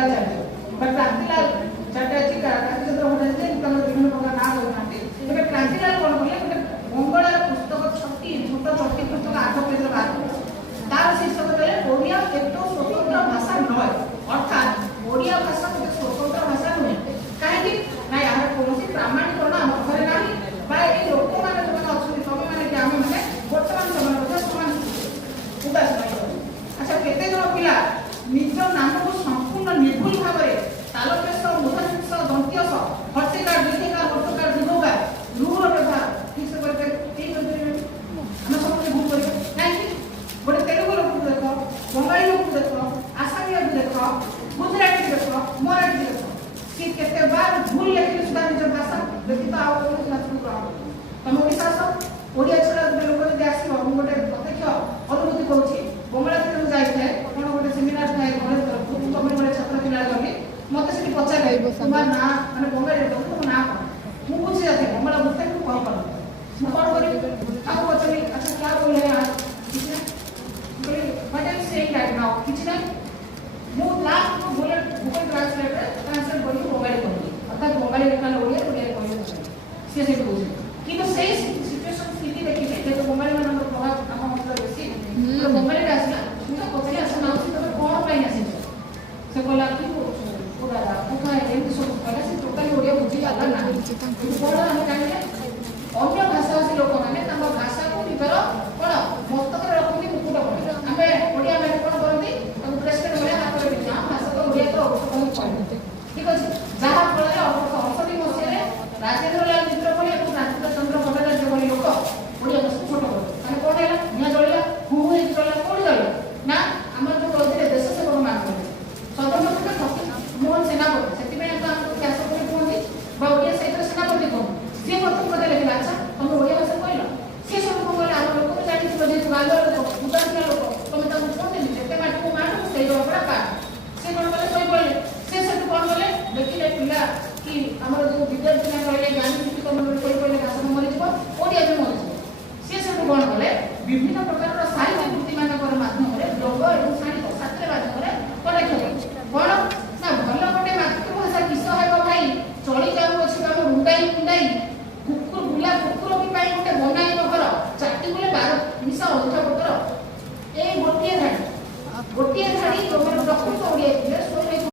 ଭଟ୍ଟାଚାର୍ଯ୍ୟ ବା କ୍ରାନ୍ତିଲାଲ ଚାଟାର୍ଜୀ କ୍ରାନ୍ତିଚନ୍ଦ୍ର ଭଟ୍ଟାଚାର୍ଯ୍ୟ ତାଙ୍କର ବିଭିନ୍ନ ପ୍ରକାର ନାଁ ଦେଉନାହାନ୍ତି। ଏବେ କ୍ରାନ୍ତିଲାଲ କ'ଣ କଲେ ଗୋଟେ ବଙ୍ଗଳାର ପୁସ୍ତକ ଛୋଟ ଛୋଟି ପୁସ୍ତକ 8 ପେଜର ବାହାର କଲେ। ତାର ଶୀର୍ଷକ ଦେଲେ ଓଡ଼ିଆ ଏକ ସ୍ୱତନ୍ତ୍ର ଭାଷା ନୁହେଁ, ଅର୍ଥାତ୍ ଓଡ଼ିଆ ଭାଷା ଗୋଟେ ସ୍ୱତନ୍ତ୍ର ଭାଷା ନୁହେଁ। କାହିଁକି ନା ଏହାର କୌଣସି ପ୍ରାମାଣିକରଣ ଆମ ପାଖରେ ନାହିଁ ବା ଏଇ ଲୋକମାନେ ଯେଉଁମାନେ ଅଛନ୍ତି ତମେମାନେ କି ଆମେମାନେ ବର୍ତ୍ତମାନ ସେମାନେ ମଧ୍ୟ ସମାନ ଉଦାସ ନାହିଁ। ଆଚ୍ଛା କେତେ ଜଣ ପିଲା ନିଜ ନାମକୁ ସମ୍ପୂର୍ଣ୍ଣ ନିର୍ଭୁଲ ଭାବରେ ତାଲବେଶ ମୂର୍ଧନ୍ୟସ ଦନ୍ତ୍ୟସ ହର୍ଷିକାର ଦୀର୍ଘିକାର ହର୍ଷକାର ଦୀର୍ଘକାର ରୁର ବ୍ୟବହାର ଠିକ ସେ କରିପାରିବେ? ଠିକ କରିପାରିବେ? ଆମେ ସମସ୍ତେ ଭୁଲ କରିବା। କାହିଁକି ଗୋଟେ ତେଲୁଗୁ ଲୋକକୁ ଦେଖ, ବଙ୍ଗାଳୀ ଲୋକକୁ ଦେଖ, ଆସାମୀୟକୁ ଦେଖ, ଗୁଜରାଟୀ ଦେଖ, ମରାଠୀ ଦେଖ, ସିଏ କେତେ ବାର ଭୁଲ ଲେଖିଲେ ସୁଦ୍ଧା ନିଜ ଭାଷା ବ୍ୟତୀତ ଆଉ କୌଣସି ଭାଷାକୁ ଗ୍ରହଣ କରେ। ତମେ ଓଡ଼ିଶା ଆସ, ଓଡ଼ିଆ ଛଡ଼ା ଗୋଟେ ଲୋକ ଯଦି ଆସିବ, ମୁଁ ଗୋଟେ ପ୍ରତ୍ୟକ୍ଷ ଅନୁଭୂତି କହୁଛି। ବଙ୍ଗଳା ଯେତେବେଳେ ଯାଇଥାଏ କ'ଣ ଗୋଟେ ସେମିନାର ଥାଏ କଲେଜ ତରଫରୁ, ମୁଁ ତମେ ଗୋଟେ ଛାତ୍ର ପିଲା ଗଲି, ମତେ ସେଠି ପଚାରିଲେ ତୁମ ନାଁ ମାନେ ବଙ୍ଗାଳୀରେ କହୁଛି ତୁମ ନାଁ କ'ଣ? ମୁଁ ବୁଝି ଯାଇଥାଏ ବଙ୍ଗଳା ବୁଝିଥାଏ ମୁଁ କ'ଣ କରିବି, ମୁଁ କ'ଣ କରିବି ତାକୁ ପଚାରିଲି ଆଚ୍ଛା क्या बोल रहे हैं आप? କିଛି ନାହିଁ बोले what are you saying right now? କିଛି ନାହିଁ। ମୁଁ ଲାଷ୍ଟ ମୁଁ ବୋଲେ ଗୁଗଲ ଟ୍ରାନ୍ସଲେଟରେ ଟ୍ରାନ୍ସଲେଟ୍ କରିକି ବଙ୍ଗାଳୀ କହିଲି, ଅର୍ଥାତ୍ ବଙ୍ଗାଳୀ ଲେଖାଲେ ଓଡ଼ିଆରେ କହିଲେ ସିଏ ସେଠି କହୁଛି। କିନ୍ତୁ ସେଇ ସିଚୁଏସନ୍ ସ୍ଥିତି ଦେଖିଲେ ଯେହେତୁ ବଙ୍ଗାଳୀମାନଙ୍କର ପ୍ରଭାବ ଆମ ଅଞ୍ଚଳରେ ବେଶୀ, ବଙ୍ଗାଳୀରେ ଆସିଲା ମୁଁ ତ ପଚାରି ଆସ ମାଉସୀ ତମେ କ'ଣ ପାଇଁ ଆସିଛ? ସେ କହିଲା କି ଦାଦା କୋথায় ଏମିତି ସବୁ କହିଲା। ସେ ଟୋଟାଲି ଓଡ଼ିଆ ବୁଝିପାରିଲା ନାହିଁ। କ'ଣ ଆମେ ଜାଣିଲେ ଅନ୍ୟ ଭାଷାଭାଷୀ ଲୋକମାନେ ତାଙ୍କ ଭାଷାକୁ ନିଜର